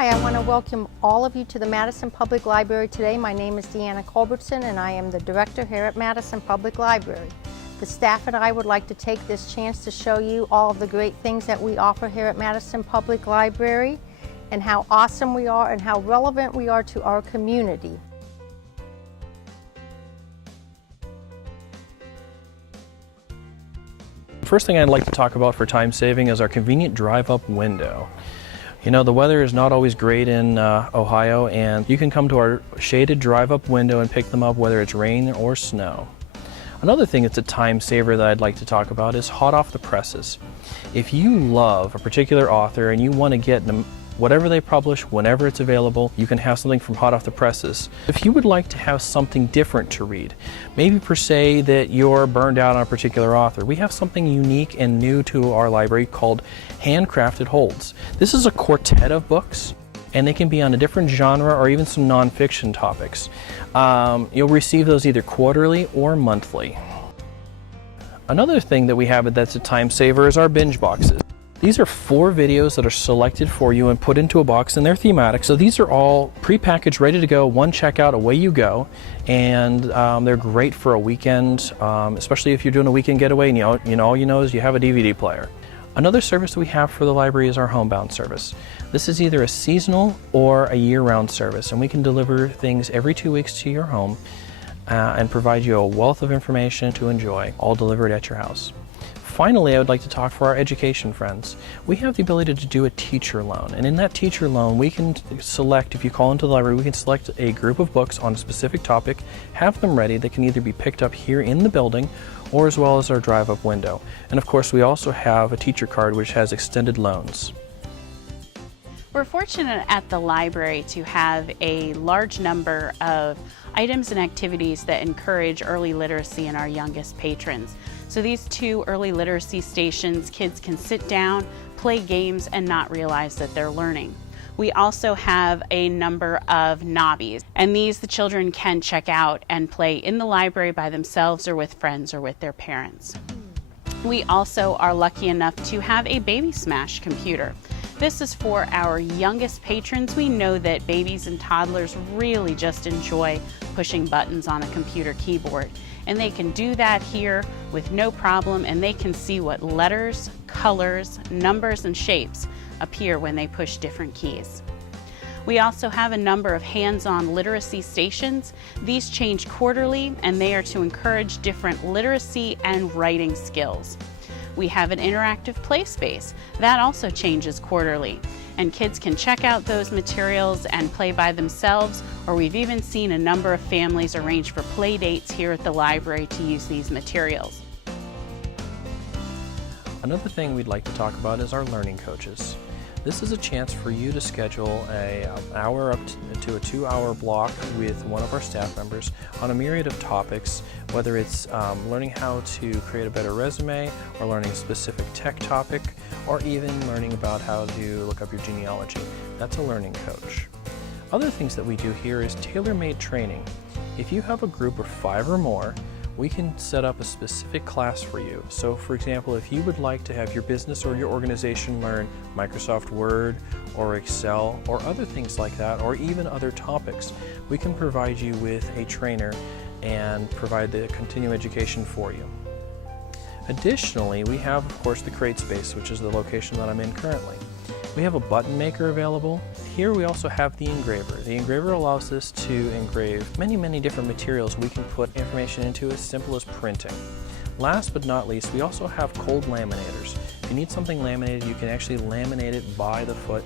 Hi, I want to welcome all of you to the Madison Public Library today. My name is Deanna Culbertson and I am the director here at Madison Public Library. The staff and I would like to take this chance to show you all of the great things that we offer here at Madison Public Library and how awesome we are and how relevant we are to our community. First thing I'd like to talk about for time saving is our convenient drive-up window. You know, the weather is not always great in Ohio, and you can come to our shaded drive-up window and pick them up whether it's rain or snow. Another thing that's a time saver that I'd like to talk about is hot off the presses. If you love a particular author and you want to get them whatever they publish, whenever it's available, you can have something from hot off the presses. If you would like to have something different to read, maybe per se that you're burned out on a particular author, we have something unique and new to our library called Handcrafted Holds. This is a quartet of books, and they can be on a different genre or even some nonfiction topics. You'll receive those either quarterly or monthly. Another thing that we have that's a time saver is our binge boxes. These are 4 videos that are selected for you and put into a box, and they're thematic. So these are all pre-packaged, ready to go, one checkout, away you go. And they're great for a weekend, especially if you're doing a weekend getaway and all you know is you have a DVD player. Another service that we have for the library is our homebound service. This is either a seasonal or a year-round service, and we can deliver things every 2 weeks to your home and provide you a wealth of information to enjoy, all delivered at your house. Finally, I would like to talk for our education friends. We have the ability to do a teacher loan, and in that teacher loan we can select, if you call into the library, we can select a group of books on a specific topic, have them ready. They can either be picked up here in the building or as well as our drive-up window. And of course we also have a teacher card which has extended loans. We're fortunate at the library to have a large number of items and activities that encourage early literacy in our youngest patrons. So these 2 early literacy stations, kids can sit down, play games, and not realize that they're learning. We also have a number of knobbies, and these the children can check out and play in the library by themselves or with friends or with their parents. We also are lucky enough to have a Baby Smash computer. This is for our youngest patrons. We know that babies and toddlers really just enjoy pushing buttons on a computer keyboard. And they can do that here with no problem, and they can see what letters, colors, numbers, and shapes appear when they push different keys. We also have a number of hands-on literacy stations. These change quarterly, and they are to encourage different literacy and writing skills. We have an interactive play space. That also changes quarterly, and kids can check out those materials and play by themselves, or we've even seen a number of families arrange for play dates here at the library to use these materials. Another thing we'd like to talk about is our learning coaches. This is a chance for you to schedule an hour up to a 2-hour block with one of our staff members on a myriad of topics, whether it's learning how to create a better resume, or learning a specific tech topic, or even learning about how to look up your genealogy. That's a learning coach. Other things that we do here is tailor-made training. If you have a group of 5 or more, we can set up a specific class for you. So for example, if you would like to have your business or your organization learn Microsoft Word or Excel or other things like that, or even other topics, we can provide you with a trainer and provide the continuing education for you. Additionally, we have of course the Crate Space, which is the location that I'm in currently. We have a button maker available. Here we also have the engraver. The engraver allows us to engrave many different materials we can put information into, as simple as printing. Last but not least, we also have cold laminators. If you need something laminated, you can actually laminate it by the foot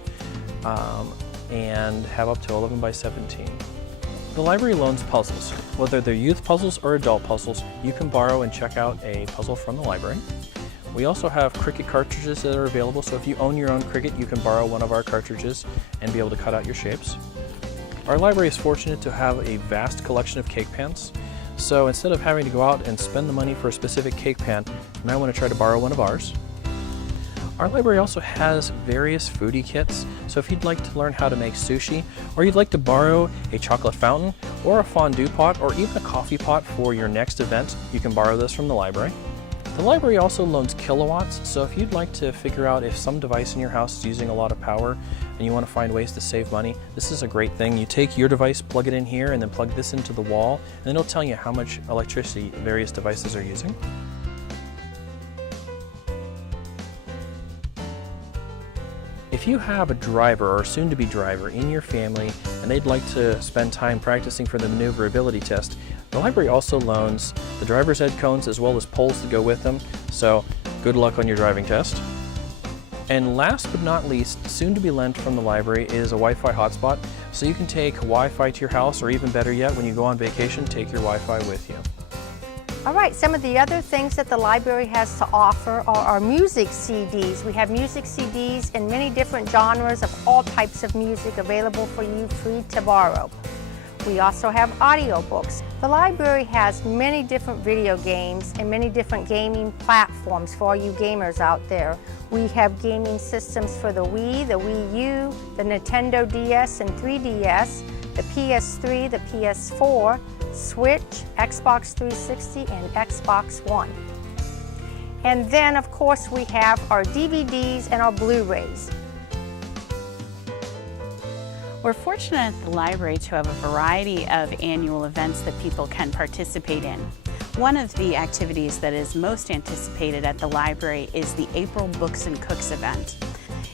and have up to 11 by 17. The library loans puzzles. Whether they're youth puzzles or adult puzzles, you can borrow and check out a puzzle from the library. We also have Cricut cartridges that are available, so if you own your own Cricut, you can borrow one of our cartridges and be able to cut out your shapes. Our library is fortunate to have a vast collection of cake pans, so instead of having to go out and spend the money for a specific cake pan, you might want to try to borrow one of ours. Our library also has various foodie kits, so if you'd like to learn how to make sushi, or you'd like to borrow a chocolate fountain, or a fondue pot, or even a coffee pot for your next event, you can borrow this from the library. The library also loans kilowatts, so if you'd like to figure out if some device in your house is using a lot of power and you want to find ways to save money, this is a great thing. You take your device, plug it in here, and then plug this into the wall, and then it'll tell you how much electricity various devices are using. If you have a driver or soon-to-be driver in your family and they'd like to spend time practicing for the maneuverability test, the library also loans the driver's ed cones as well as poles to go with them, so good luck on your driving test. And last but not least, soon to be lent from the library is a Wi-Fi hotspot, so you can take Wi-Fi to your house, or even better yet, when you go on vacation, take your Wi-Fi with you. All right, some of the other things that the library has to offer are our music CDs. We have music CDs in many different genres of all types of music available for you free to borrow. We also have audiobooks. The library has many different video games and many different gaming platforms for all you gamers out there. We have gaming systems for the Wii, the Wii U, the Nintendo DS and 3DS, the PS3, the PS4, Switch, Xbox 360, and Xbox One. And then, of course, we have our DVDs and our Blu-rays. We're fortunate at the library to have a variety of annual events that people can participate in. One of the activities that is most anticipated at the library is the April Books and Cooks event.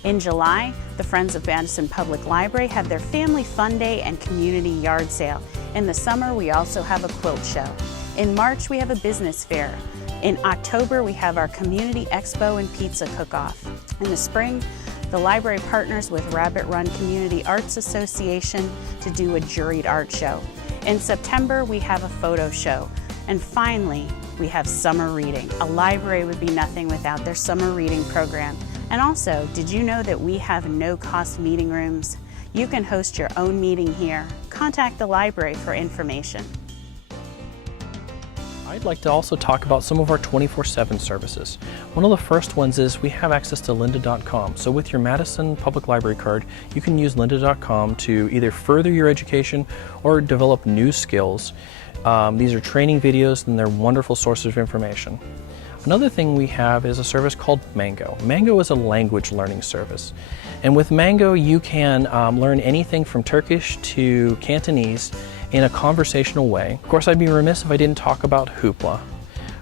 In July, the Friends of Madison Public Library have their Family Fun Day and Community Yard Sale. In the summer, we also have a quilt show. In March, we have a business fair. In October, we have our Community Expo and Pizza Cook-Off. In the spring, the library partners with Rabbit Run Community Arts Association to do a juried art show. In September, we have a photo show. And finally, we have summer reading. A library would be nothing without their summer reading program. And also, did you know that we have no-cost meeting rooms? You can host your own meeting here. Contact the library for information. I'd like to also talk about some of our 24/7 services. One of the first ones is we have access to lynda.com. So with your Madison Public Library card, you can use lynda.com to either further your education or develop new skills. These are training videos and they're wonderful sources of information. Another thing we have is a service called Mango. Mango is a language learning service. And with Mango, you can learn anything from Turkish to Cantonese in a conversational way. Of course, I'd be remiss if I didn't talk about Hoopla.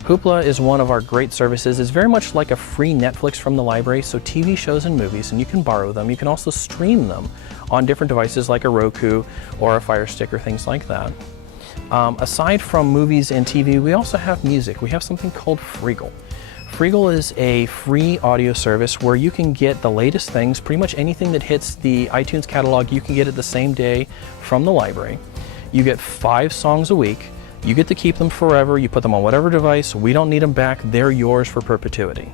Hoopla is one of our great services. It's very much like a free Netflix from the library, so TV shows and movies, and you can borrow them. You can also stream them on different devices like a Roku or a Fire Stick or things like that. Aside from movies and TV, we also have music. We have something called Freegal. Freegal is a free audio service where you can get the latest things, pretty much anything that hits the iTunes catalog, you can get it the same day from the library. You get 5 songs a week. You get to keep them forever. You put them on whatever device. We don't need them back. They're yours for perpetuity.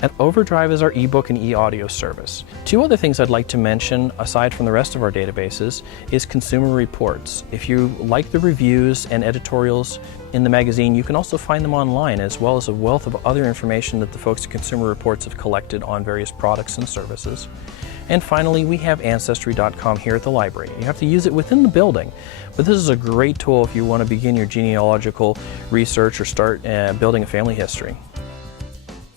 And Overdrive is our ebook and e-audio service. 2 other things I'd like to mention, aside from the rest of our databases, is consumer reports. If you like the reviews and editorials in the magazine, you can also find them online, as well as a wealth of other information that the folks at Consumer Reports have collected on various products and services. And finally, we have Ancestry.com here at the library. You have to use it within the building, but this is a great tool if you want to begin your genealogical research or start building a family history.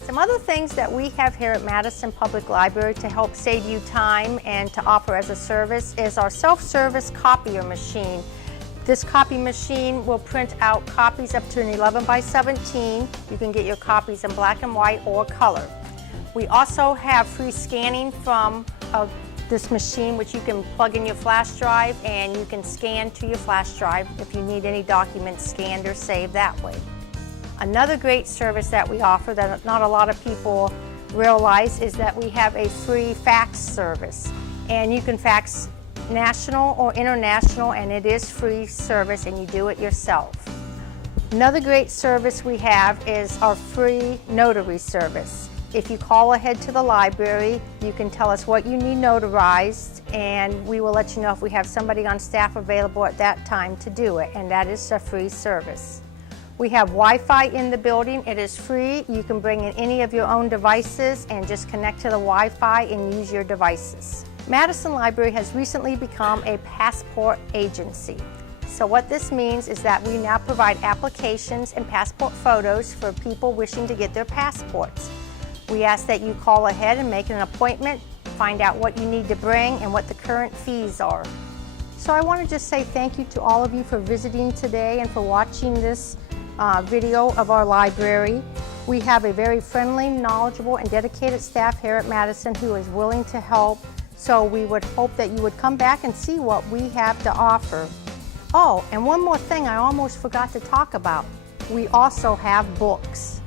Some other things that we have here at Madison Public Library to help save you time and to offer as a service is our self-service copier machine. This copy machine will print out copies up to an 11 by 17. You can get your copies in black and white or color. We also have free scanning from this machine, which you can plug in your flash drive and you can scan to your flash drive if you need any documents scanned or saved that way. Another great service that we offer that not a lot of people realize is that we have a free fax service. And you can fax national or international, and it is free service and you do it yourself. Another great service we have is our free notary service. If you call ahead to the library, you can tell us what you need notarized and we will let you know if we have somebody on staff available at that time to do it, and that is a free service. We have Wi-Fi in the building. It is free. You can bring in any of your own devices and just connect to the Wi-Fi and use your devices. Madison Library has recently become a passport agency. So what this means is that we now provide applications and passport photos for people wishing to get their passports. We ask that you call ahead and make an appointment, find out what you need to bring and what the current fees are. So I want to just say thank you to all of you for visiting today and for watching this video of our library. We have a very friendly, knowledgeable, and dedicated staff here at Madison who is willing to help. So we would hope that you would come back and see what we have to offer. Oh, and one more thing I almost forgot to talk about. We also have books.